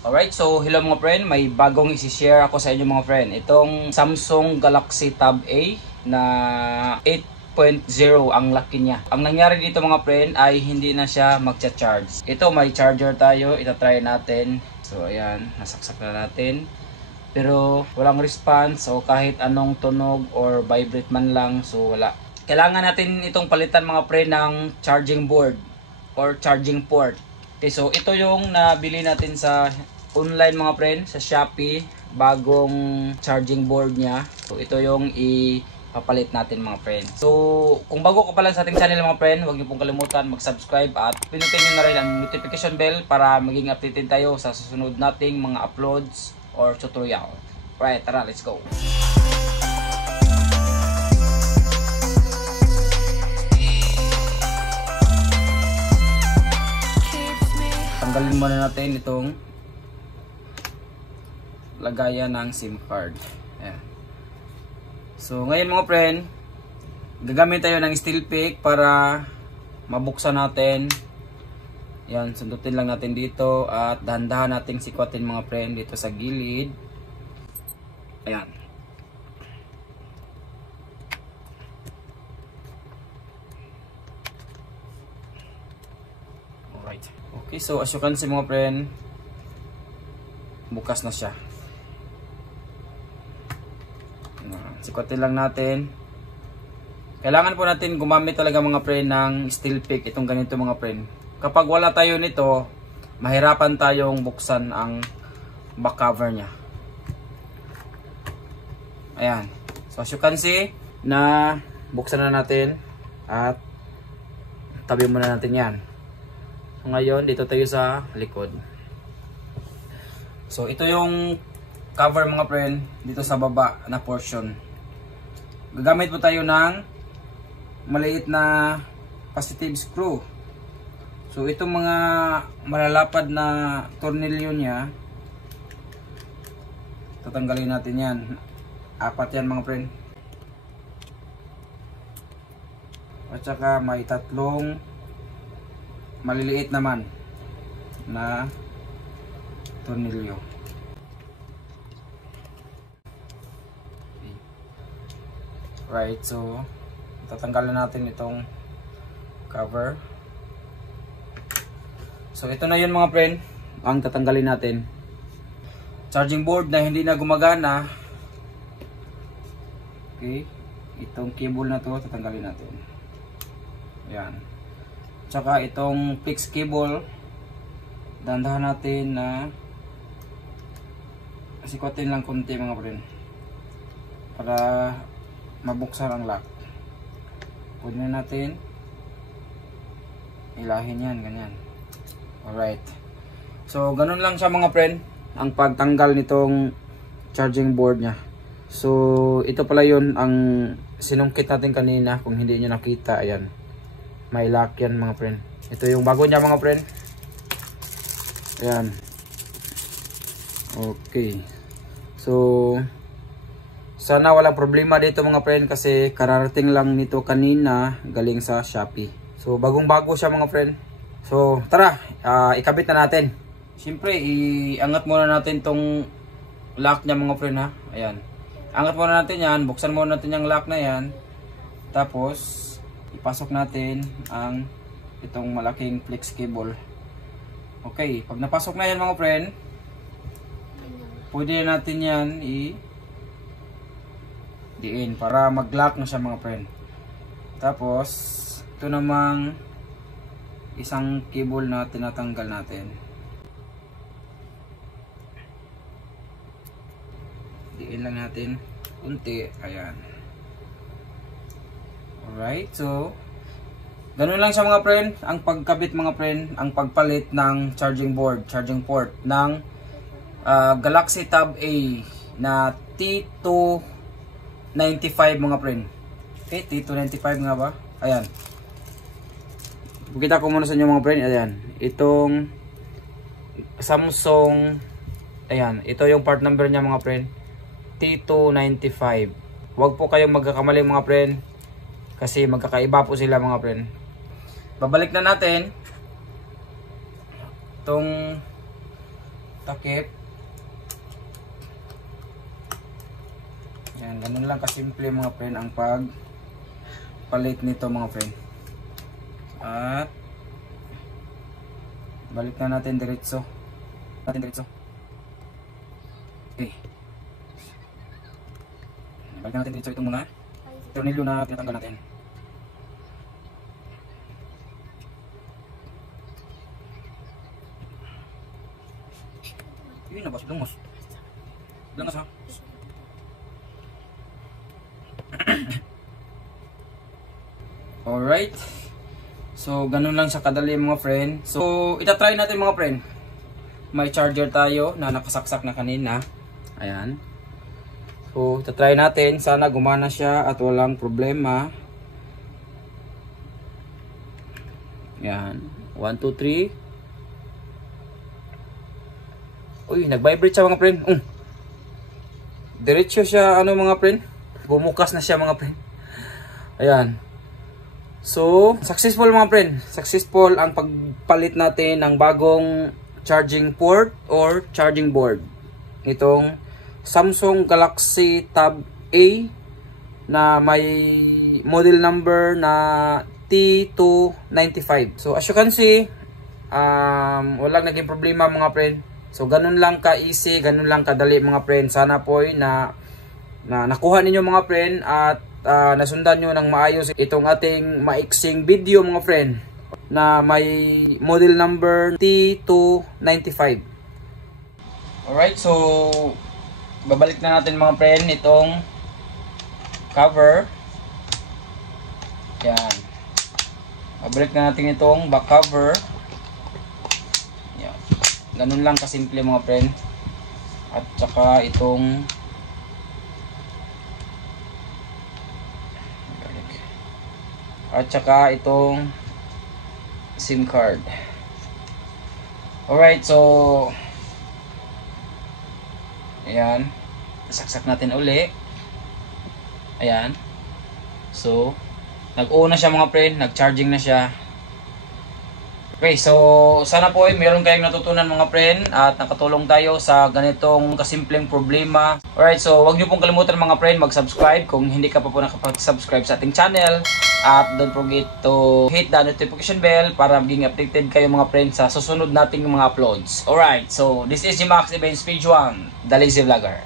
Alright, so hello mga friend, may bagong isi-share ako sa inyo mga friend. Itong Samsung Galaxy Tab A na 8.0 ang laki niya. Ang nangyari dito mga friend ay hindi na siya magcha-charge. Ito may charger tayo, itatry natin. So ayan, nasaksak na natin. Pero walang response o kahit anong tunog or vibrate man lang, so wala. Kailangan natin itong palitan mga friend ng charging board or charging port. Okay, so ito yung nabili natin sa online mga friend, sa Shopee, bagong charging board niya. So ito yung ipapalit natin mga friend. So kung bago ka pa lang sa ating channel mga friend, huwag niyo pong kalimutan mag-subscribe at pinutin niyo na rin ang notification bell para maging updated tayo sa susunod nating mga uploads or tutorial. Right, tara, let's go. Tanggalin muna natin itong lagayan ng SIM card. Ayan. So ngayon mga friend, gagamit tayo ng steel pick para mabuksan natin. Yan, sundutin lang natin dito at dahan-dahan nating sikwatin mga friend dito sa gilid. Ayan. Alright. Okay, so as you can see mga friend, bukas na siya. Sikwatin lang natin. Kailangan po natin gumamit talaga mga friend ng steel pick, itong ganito mga friend. Kapag wala tayo nito, mahirapan tayong buksan ang back cover nya. Ayan. So as you can see, na buksan na natin at tabi muna natin yan. So ngayon, dito tayo sa likod. So ito yung cover mga friend, dito sa baba na portion. Gagamit po tayo ng maliit na positive screw. So itong mga malalapad na tornilyo niya, tatanggalin natin yan. 4 yan mga friend. At saka may 3 maliliit naman na tornilyo. Right, so tatanggalin natin itong cover. So ito na yun mga friend, ang tatanggalin natin. Charging board na hindi na gumagana. Okay, itong cable na to tatanggalin natin. Ayan. Tsaka itong fixed cable, dandahan natin na sikwatin lang konti mga friend para mabuksan ang lock. Pwede na natin ilahin yan, ganyan. Alright. So ganun lang siya mga friend, ang pagtanggal nitong charging board nya. So ito pala yun ang sinungkit natin kanina. Kung hindi nyo nakita, ayan, may lock yan mga friend. Ito yung bago niya mga friend. Ayan. Okay. So sana walang problema dito mga friend, kasi kararating lang nito kanina galing sa Shopee. So bagong bago siya mga friend. So tara, ikabit na natin. Siyempre iangat muna natin tong lock niya mga friend ha. Ayan. Angat muna natin yan, buksan muna natin yung lock na yan. Tapos ipasok natin ang itong malaking flex cable. Okay, pag napasok na yan mga friend, pwede natin yan diin para mag-lock na siya mga friend. Tapos ito namang isang cable na tinatanggal natin. Diin lang natin kunti, ayan. Alright, so ganun lang siya mga friend, ang pagkabit mga friend, ang pagpalit ng charging board, charging port ng Galaxy Tab A na T295 mga friend. Okay, T295 nga ba? Ayan. Pakita ko muna sa inyo mga friend, ayan. Itong Samsung, ayan, ito yung part number niya mga friend, T295. Huwag po kayong magkakamali mga friend, kasi magkakaiba po sila mga friend. Babalik na natin itong takip. Yan, ganun lang kasimple mga friend ang pagpalit nito mga friend. At balik na natin diretso. Okay. Balik na natin diretso itong mga tornilyo na tinatanggal natin. Yun na ba? Lungos. Langos ha? Alright. So, ganun lang siya kadali mga friend. So, itatry natin mga friend. May charger tayo na nakasaksak na kanina. Ayan. So, itatry natin. Sana gumana siya at walang problema. Ayan. 1, 2, 3. Uy, nag-vibrate siya mga friend. Diretso siya ano mga friend. Bumukas na siya mga friend. Ayan. So, successful mga friend. Successful ang pagpalit natin ng bagong charging port or charging board. Itong Samsung Galaxy Tab A na may model number na T295. So, as you can see, walang naging problema mga friend. So, ganun lang ka-easy, ganun lang kadali mga friend. Sana po na nakuha ninyo mga friend at nasundan nyo ng maayos itong ating maiksing video mga friend na may model number T295. Alright, so babalik na natin mga friend itong cover. Yan. Babalik na natin itong back cover. Yan. Ganun lang kasimple mga friend. At saka itong SIM card. Alright, so ayan, saksak natin uli. Ayan. So nag-on na siya mga friend, nag-charging na siya. Okay, so sana po ay meron kayong natutunan mga friend at nakatulong tayo sa ganitong kasimpleng problema. Alright, so wag niyo pong kalimutan mga friend mag-subscribe kung hindi ka pa po nakapag-subscribe sa ating channel. At don't forget to hit the notification bell para maging updated kayo mga friend sa susunod nating mga uploads. Alright, so this is Max Events Page 1, The Lazy Vlogger.